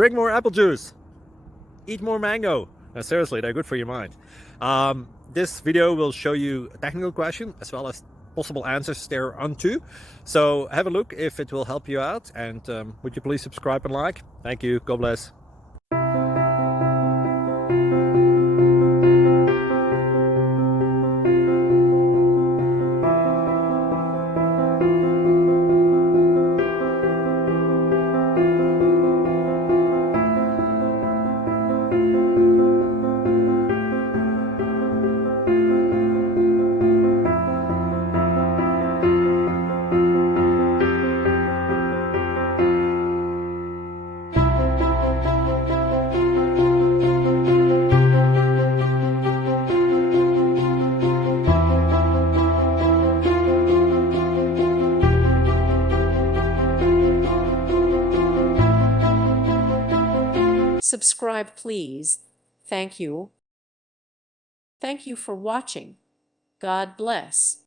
Drink more apple juice. Eat more mango. No, seriously, they're good for your mind. This video will show you a technical question as well as possible answers thereunto. So have a look if it will help you out, and would you please subscribe and like? Thank you. God bless. Subscribe, please. Thank you. Thank you for watching. God bless.